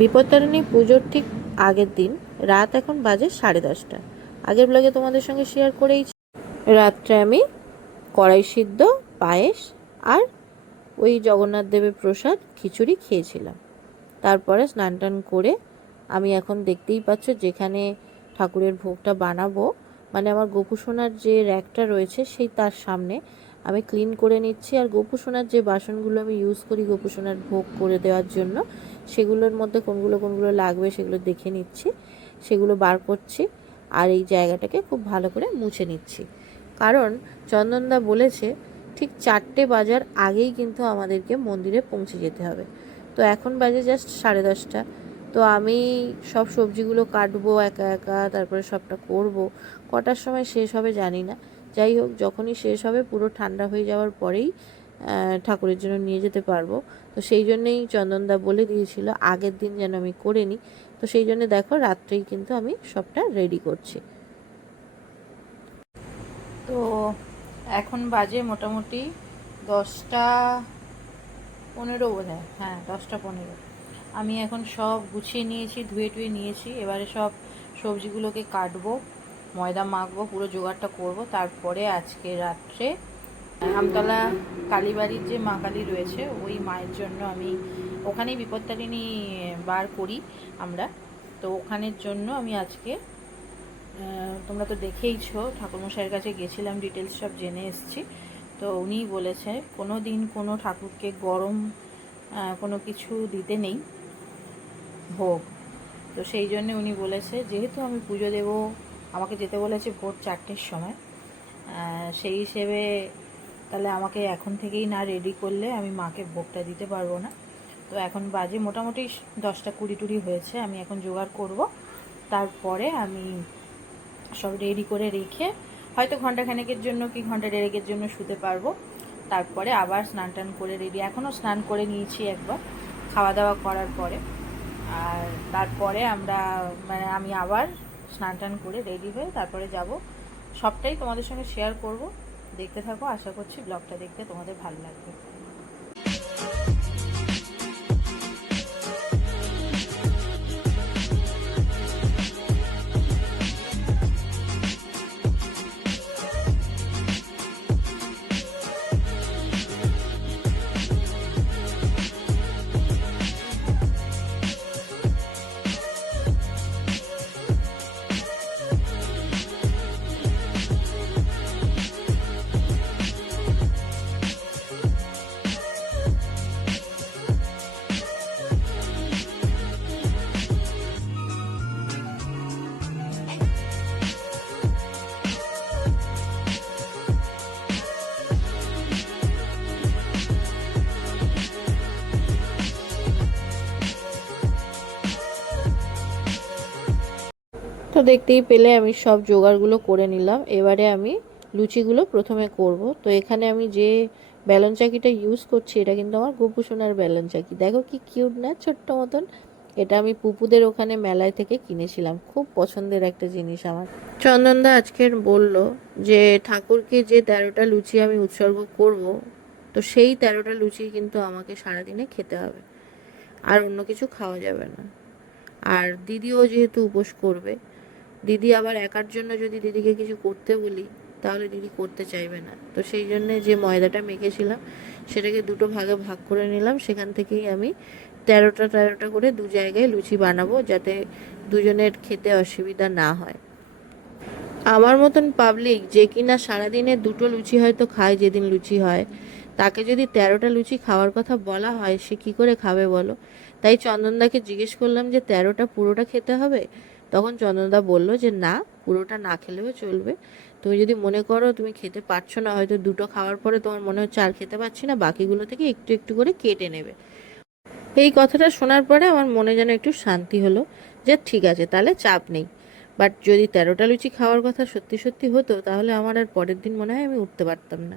বিপত্তারিণী পুজোর ঠিক আগের দিন, রাত এখন বাজে সাড়ে দশটা। আগের ব্লগে তোমাদের সঙ্গে শেয়ার করেই রাত্রে আমি কড়াই সিদ্ধ, পায়েস আর ওই জগন্নাথ দেবের প্রসাদ খিচুড়ি খেয়েছিলাম। তারপরে স্নান টান করে আমি এখন দেখতেই পাচ্ছ যেখানে ঠাকুরের ভোগটা বানাবো মানে আমার গোপুসোনার যে র্যাকটা রয়েছে সেই তার সামনে আমি ক্লিন করে নিচ্ছি। আর গোপুসোনার যে বাসনগুলো আমি ইউজ করি গোপুসোনার ভোগ করে দেওয়ার জন্য সেগুলোর মধ্যে কোনগুলো কোনগুলো লাগবে সেগুলো দেখে নিচ্ছি, সেগুলো বার করছি আর এই জায়গাটাকে খুব ভালো করে মুছে নিচ্ছি। কারণ চন্দনদা বলেছে, ঠিক চারটে বাজার আগেই কিন্তু আমাদেরকে মন্দিরে পৌঁছে যেতে হবে। তো এখন বাজে জাস্ট সাড়ে দশটা। তো আমি সব সবজিগুলো কাটবো একা একা, তারপরে সবটা করব। কটার সময় শেষ হবে জানি না। যাই হোক, যখনই শেষ হবে, পুরো ঠান্ডা হয়ে যাওয়ার পরেই ঠাকুরের জন্য নিয়ে যেতে পারব। তো সেই জন্যেই চন্দনদা বলে দিয়েছিল, আগের দিন যেন আমি করে নিই। তো সেই জন্য দেখো, রাত্রেই কিন্তু আমি সবটা রেডি করছি। তো এখন বাজে মোটামুটি দশটা পনেরো বোধ হয়, দশটা পনেরো। আমি এখন সব গুছিয়ে নিয়েছি, ধুয়ে টুয়ে নিয়েছি। এবারে সব সবজিগুলোকে কাটবো, ময়দা মাখবো, পুরো জোগাড়টা করব। তারপরে আজকে রাত্রে আমতলা কালীবাড়ির যে মা কালী রয়েছে, ওই মায়ের জন্য আমি ওখানেই বিপত্তারিণী বার করি আমরা। তো ওখানের জন্য আমি আজকে তোমরা তো দেখেইছো, ঠাকুরমশাইয়ের কাছে গেছিলাম ডিটেলস সব জেনে এসেছি। তো উনিই বলেছে, কোনো দিন কোনো ঠাকুরকে গরম কোনো কিছু দিতে নেই, ভোগ। তো সেই জন্য উনি বলেছে, যেহেতু আমি পুজো দেব, আমাকে যেতে বলেছে ভোর চারটের সময় সেই হিসেবে তাহলে আমাকে এখন থেকেই না রেডি করলে আমি মাকে ভোগটা দিতে পারব না। তো এখন বাজে মোটামুটি দশটা কুড়ি টুড়ি হয়েছে, আমি এখন জোগাড় করব। তারপরে আমি সব রেডি করে রেখে হয়তো ঘন্টাখানেকের জন্য কি ঘণ্টা ডেরেকের জন্য শুতে পারব। তারপরে আবার স্নান টান করে রেডি এখনও স্নান করে নিয়েছি একবার, খাওয়া দাওয়া করার পরে। আর তারপরে আমরা মানে আমি আবার স্নান টান করে রেডি হয়ে তারপরে যাব। সবটাই তোমাদের সঙ্গে শেয়ার করব। দেখতে থাকো। আশা করছি ব্লগটা দেখতে তোমাদের ভালো লাগবে। তো দেখতেই পেলে আমি সব জোগাড়গুলো করে নিলাম। এবারে আমি লুচিগুলো প্রথমে করব। তো এখানে আমি যে ব্যালন চাকিটা ইউজ করছি, এটা কিন্তু আমার গোপু সোনার ব্যালন চাকি। দেখো কি কিউট না, ছোট্ট মতন। এটা আমি পুপুদের ওখানে মেলায় থেকে কিনেছিলাম। খুব পছন্দের একটা জিনিস আমার। চন্দনদা আজকের বলল যে, ঠাকুরকে যে তেরোটা লুচি আমি উৎসর্গ করব, তো সেই তেরোটা লুচি কিন্তু আমাকে সারাদিনে খেতে হবে। আর অন্য কিছু খাওয়া যাবে না। আর দিদিও যেহেতু উপোস করবে দিদি আবার একার জন্য যদি দিদিকে কিছু করতে বলি, তাহলে দিদি করতে চাইবে না। তো সেই জন্যে যে ময়দাটা মেখেছিলাম, সেটাকে দুটো ভাগে ভাগ করে নিলাম। সেখান থেকেই আমি তেরোটা তেরোটা করে দু জায়গায় লুচি বানাবো, যাতে দুজনের খেতে অসুবিধা না হয়। আমার মতন পাবলিক যে কিনা সারাদিনে দুটো লুচি হয়তো খায়, যেদিন লুচি হয়, তাকে যদি তেরোটা লুচি খাওয়ার কথা বলা হয়, সে কি করে খাবে বলো? তাই চন্দনদাকে জিজ্ঞেস করলাম যে, তেরোটা পুরোটা খেতে হবে? তখন চন্দনদা বলল যে, না, পুরোটা না খেলেও চলবে। তুমি যদি মনে করো তুমি খেতে পারছ না, হয়তো দুটো খাওয়ার পরে তোমার মনে হচ্ছে আর খেতে পারছি না, বাকিগুলো থেকে একটু একটু করে কেটে নেবে। এই কথাটা শোনার পরে আমার মনে যেন একটু শান্তি হলো যে, ঠিক আছে, তাহলে চাপ নেই। বাট যদি তেরোটা লুচি খাওয়ার কথা সত্যি সত্যি হতো, তাহলে আমার আর পরের দিন মনে হয় আমি উঠতে পারতাম না।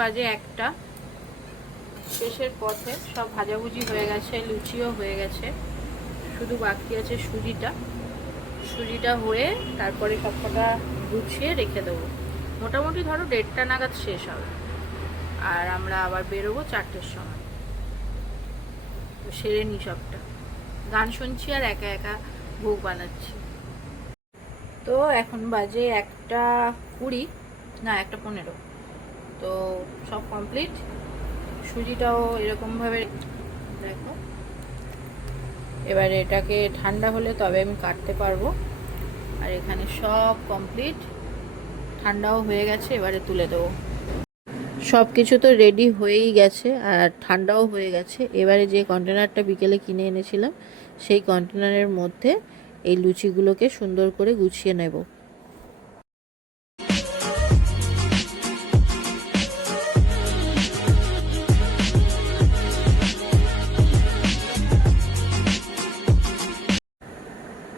বাজে একটা। শেষের পথে সব ভাজাভুজি হয়ে গেছে, লুচিও হয়ে গেছে। শুধু বাকি আছে সুজিটা। সুজিটা হয়ে তারপরে সবকটা গুছিয়ে রেখে দেবো। মোটামুটি ধরো দেড়টা নাগাদ শেষ হবে। আর আমরা আবার বেরোবো চারটের সময়। তো সেরে নি সবটা। গান শুনছি আর একা একা ভোগ বানাচ্ছি। তো এখন বাজে একটা কুড়ি, না, একটা পনেরো। তো সব কমপ্লিট সুজিটাও এরকমভাবে দেখো। এবারে এটাকে ঠান্ডা হলে তবে আমি কাটতে পারব। আর এখানে সব কমপ্লিট ঠান্ডাও হয়ে গেছে, এবারে তুলে দেবো। সব কিছু তো রেডি হয়েই গেছে আর ঠান্ডাও হয়ে গেছে। এবারে যে কন্টেনারটা বিকেলে কিনে এনেছিলাম, সেই কন্টেনারের মধ্যে এই লুচিগুলোকে সুন্দর করে গুছিয়ে নেব।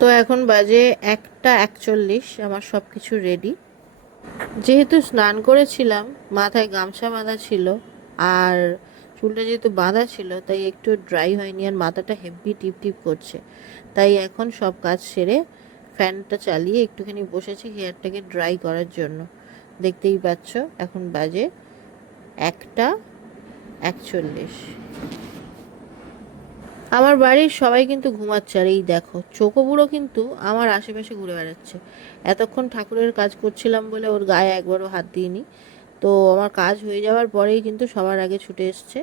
তো এখন বাজে একটা একচল্লিশ, আমার সব কিছু রেডি যেহেতু স্নান করেছিলাম, মাথায় গামছা বাঁধা ছিল আর চুলটা যেহেতু বাঁধা ছিল, তাই একটু ড্রাই হয়নি আর মাথাটা হেভি টিপ টিপ করছে। তাই এখন সব কাজ সেরে ফ্যানটা চালিয়ে একটুখানি বসেছি হেয়ারটাকে ড্রাই করার জন্য। দেখতেই পাচ্ছ, এখন বাজে একটা একচল্লিশ। আমার বাড়ির সবাই কিন্তু ঘুমাচ্ছে আর এই দেখো চোখো বুড়ো কিন্তু আমার আশেপাশে ঘুরে বেড়াচ্ছে। এতক্ষণ ঠাকুরের কাজ করছিলাম বলে ওর গায়ে একবারও হাত দিইনি। তো আমার কাজ হয়ে যাওয়ার পরেই কিন্তু সবার আগে ছুটে এসছে,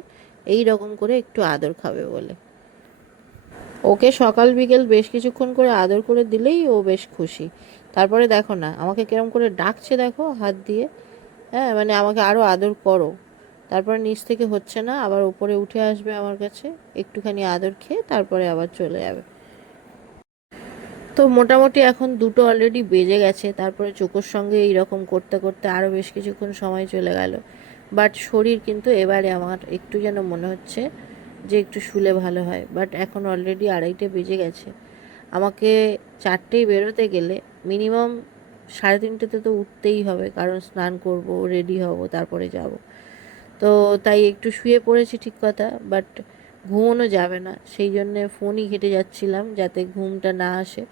এই রকম করে একটু আদর খাবে বলে। ওকে সকাল বিকেল বেশ কিছুক্ষণ করে আদর করে দিলেই ও বেশ খুশি। তারপরে দেখো না, আমাকে কিরম করে ডাকছে দেখো হাত দিয়ে। হ্যাঁ মানে আমাকে আরও আদর করো। তারপরে নিচ থেকে হচ্ছে না, আবার উপরে উঠে আসবে আমার কাছে, একটুখানি আদর খেয়ে তারপরে আবার চলে যাবে। তো মোটামুটি এখন দুটো অলরেডি বেজে গেছে, তারপরে চোখের সঙ্গে এইরকম করতে করতে আরও বেশ কিছুক্ষণ সময় চলে গেল। বাট শরীর কিন্তু এবারে আমার একটু যেন মনে হচ্ছে যে একটু শুলে ভালো হয়। বাট এখন অলরেডি আড়াইটে বেজে গেছে। আমাকে চারটেই বেরোতে গেলে মিনিমাম সাড়ে তিনটেতে তো উঠতেই হবে, কারণ স্নান করব রেডি হব, তারপরে যাব। তো তাই একটু শুয়ে পড়েছি ঠিক কথা বাট ঘুমোনো যাবে না। সেই জন্যে ফোনই ঘেটে যাচ্ছিলাম যাতে ঘুমটা না আসে।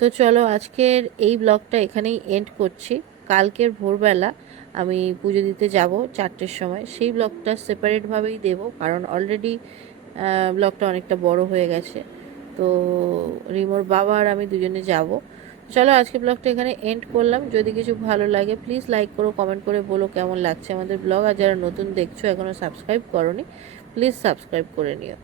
তো চলো আজকের এই ব্লগটা এখানেই এন্ড করছি। কালকের ভোরবেলা আমি পুজো দিতে যাব চারটের সময়। সেই ব্লগটা সেপারেটভাবেই দেব কারণ অলরেডি ব্লগটা অনেকটা বড় হয়ে গেছে। তো রিমোর বাবা আর আমি দুজনে যাব। চলো আজকে ব্লগটা এখানে এন্ড করলাম। যদি কিছু ভালো লাগে প্লিজ লাইক করো কমেন্ট করে বলো কেমন লাগছে আমাদের ব্লগ আর যারা নতুন দেখছ এখনও সাবস্ক্রাইব করনি প্লিজ সাবস্ক্রাইব করে নিও।